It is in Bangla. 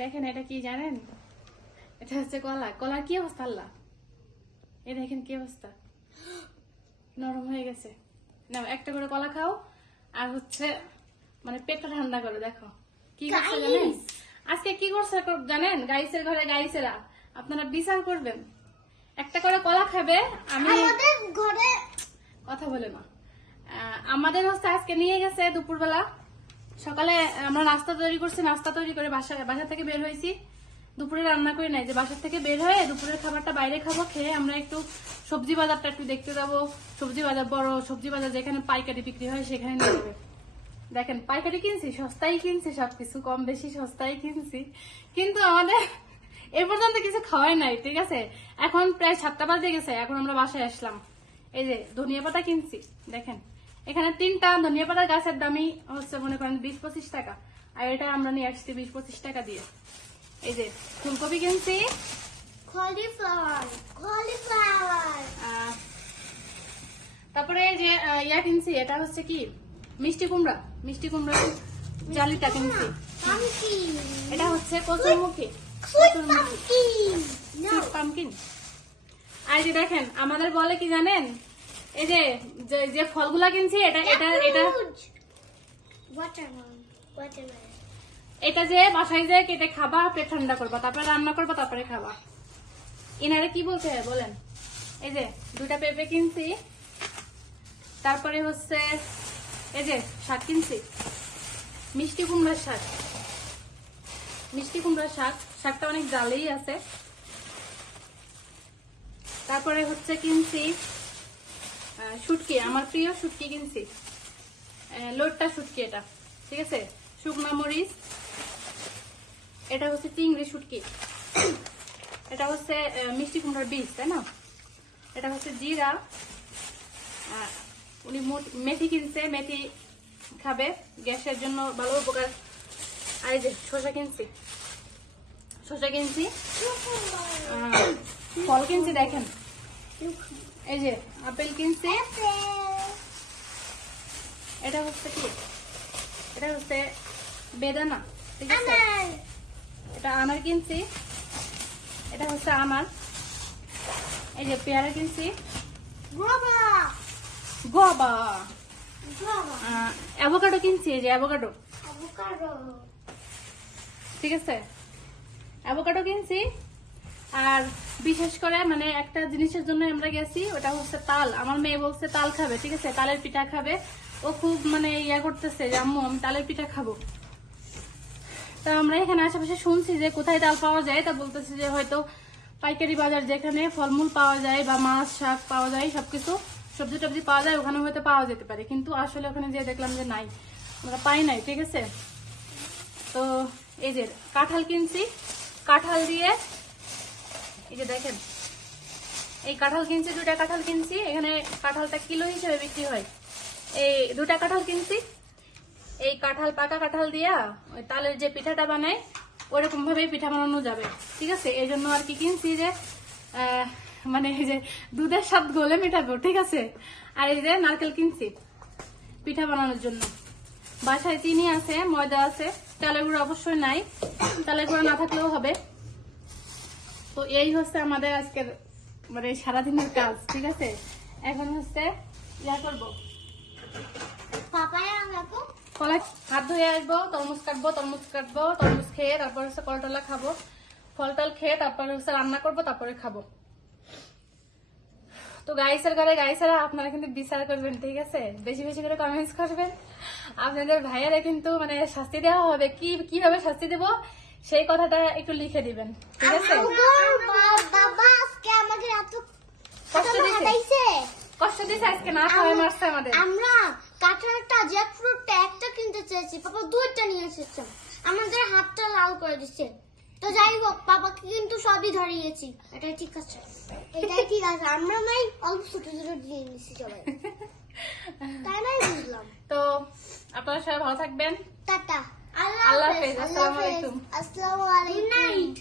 দেখেন এটা কি জানেন? এটা হচ্ছে কলা। কলার কি অবস্থা আল্লাহ? এই দেখেন কি অবস্থা। নরম হয়ে গেছে। না একটা করে কলা খাও। আর হচ্ছে মানে পেটটা ঠান্ডা করে দেখো। কি করছে জানেন? আজকে কি করছে জানেন? গাইসের ঘরে গাইসেরা। আপনারা বিচার করবেন। একটা করে কলা খাবে আমি ঘরে কথা বলে না। আমাদের হচ্ছে আজকে নিয়ে গেছে দুপুরবেলা। সকালে আমরা নাস্তা তৈরি করছি, নাস্তা তৈরি করে বাসা বাসা থেকে বের হয়েছি। দুপুরে রান্না করে নাই, যে বাসা থেকে বের হয়ে দুপুরের খাবারটা বাইরে খাব, খেয়ে আমরা একটু সবজি বাজারটা একটু দেখতে যাব। সবজি বাজার বড়, সবজি বাজার যেখানে পাইকারি বিক্রি হয় সেখানে নিয়ে যাবে। দেখেন, পাইকারি কিনছি, সস্তাই কিনছি সবকিছু, কম বেশি সস্তাই কিনছি। কিন্তু আমাদের এ পর্যন্ত কিছু খাওয়াই নাই, ঠিক আছে? এখন প্রায় সাতটা বাজে গেছে, এখন আমরা বাসায় আসলাম। এই যে ধনিয়া পাতা কিনছি, দেখেন। এখানে তিনটা ধনিয়া পাতার গাছের দামই হচ্ছে মনে করেন বিশ পঁচিশ টাকা। আর এটা আমরা নিয়ে আসছি বিশ পঁচিশ টাকা দিয়ে। এই যে ফুলকপি কিনছি। তারপরে এই যে ইয়া কিনছি এটা হচ্ছে কি? মিষ্টি কুমড়া মিষ্টি কুমড়া জালিটা কিনছি। এটা হচ্ছে কচুরমুখী কচুরমুখী। পামকিন আর যে দেখেন আমাদের বলে কি জানেন? এই যে যে- ফলগুলা কিনছি এটা এটা এটা এটা যে বাসায় যে কেটে খাবা পেট ঠান্ডা করবা তারপরে রান্না করবা তারপরে খাবা। এনারে কি হয় বলেন? এই যে দুইটা পেঁপে কিনছি তারপরে হচ্ছে এই যে শাক কিনছি মিষ্টি কুমড়ার শাক। মিষ্টি কুমড়ার শাক শাকটা অনেক জালেই আছে। তারপরে হচ্ছে কিনছি শুটকি, আমার প্রিয় শুটকি কিনছি। লোটটা শুটকি এটা, ঠিক আছে? শুকনা মরিচ, এটা হচ্ছে চিংড়ি শুটকি। এটা হচ্ছে মিষ্টি কুমড়ার বীজ, তাই না? এটা হচ্ছে জিরা। উনি মেথি কিনছে, মেথি খাবে। গ্যাসের জন্য ভালো উপকার। আর যে শসা কিনছি। শসা কিনছি। ফল কিনছি, দেখেন। এই যে আপেল কিনছি। এটা হচ্ছে কি? এটা হচ্ছে বেদানা ঠিক আছে? এটা আনার কিনছি। এটা হচ্ছে আমার। এই যে পেয়ারা কিনছি। গোবা। অ্যাভোকাডো কিনছি এই যে অ্যাভোকাডো। ঠিক আছে? অ্যাভোকাডো কিনছি। আর বিশেষ করে মানে একটা জিনিসের জন্য আমরা গেছি, ওটা হচ্ছে তাল। আমার মেয়ে বলছে, তাল খাবে, ঠিক আছে? তালের পিঠা খাবে। ও খুব মানে ইয়া করতেছে যে, আম্মু, আমি তালের পিঠা খাব। তা আমরা এখানে আশেপাশে শুনছি যে, কোথায় তাল পাওয়া যায়, তা বলতেছি যে, হয়তো পাইকারি বাজার যেখানে ফলমূল পাওয়া যায় বা মাছ, শাক পাওয়া যায়, সবকিছু সবজি টবজি পাওয়া যায়, ওখানে হয়তো পাওয়া যেতে পারে। কিন্তু আসলে ওখানে যে দেখলাম যে নাই, আমরা পাই নাই, ঠিক আছে? তো এই যে, কাঁঠাল কিনছি। কাঁঠাল দিয়ে যে দেখেন, এই কাঁঠাল কিনছি দুটা কাঁঠাল কিনছি, এখানে কাঁঠালটা কিলো হিসেবে বিক্রি হয়। এই দুটা কাঁঠাল কিনছি, এই কাঁঠাল, পাকা কাঁঠাল দিয়া ওই তালের যে পিঠাটা বানায় ওরকম ভাবেই পিঠা বানানো যাবে, ঠিক আছে? এই জন্য আর কি কিনছি যে মানে এই যে দুধের স্বাদ গলে মেটাবো, ঠিক আছে? আর এই যে নারকেল কিনছি, পিঠা বানানোর জন্য। বাসায় চিনি আছে, ময়দা আছে চালের গুঁড়ো অবশ্যই নাই চালের গুঁড়ো না থাকলেও হবে। তো এই হচ্ছে আমাদের আজকের মানে সারাদিনের কাজ ঠিক আছে? এখন হচ্ছে ইয়া করব। হাত ধুয়ে আসব তরমুজ কাটবো তরমুজ কাটবো তরমুজ খেয়ে তারপর হচ্ছে কলটলা খাব। ফল টল খেয়ে তারপরে হচ্ছে রান্না করব তারপরে খাব। তো গাইসের ঘরে গাইসেরা আপনারা কিন্তু বিচার করবেন ঠিক আছে? বেশি বেশি করে কমেন্টস করবেন। আপনাদের ভাইয়ারা কিন্তু মানে শাস্তি দেওয়া হবে। কি কীভাবে শাস্তি দেব? সেই কথাটা একটু লিখে দিবেন ঠিক আছে? বাবা আজকে আমাদের এত কষ্ট এত কষ্ট দিছে আজকে না খাওয়াই মারছে আমাদের? আমরা কাঁঠালটা জ্যাকফ্রুটটা একটা কিনতে চেয়েছি পাপা দুইটা নিয়ে এসেছে। আমাদের হাতটা লাল করে দিচ্ছে তো যাই হোক পাপাকে কিন্তু সবই ধরিয়েছি। এটাই ঠিক আছে। এটাই ঠিক আছে। আমরা নাই অল্প ছোট ছোট দিয়ে নিছি সবাই। তাই নাই বুঝলাম। তো আপনারা সবাই ভালো থাকবেন। আল্লাহ হাফেজ, আসসালামু আলাইকুম। আসসালামু আলাইকুম গুড নাইট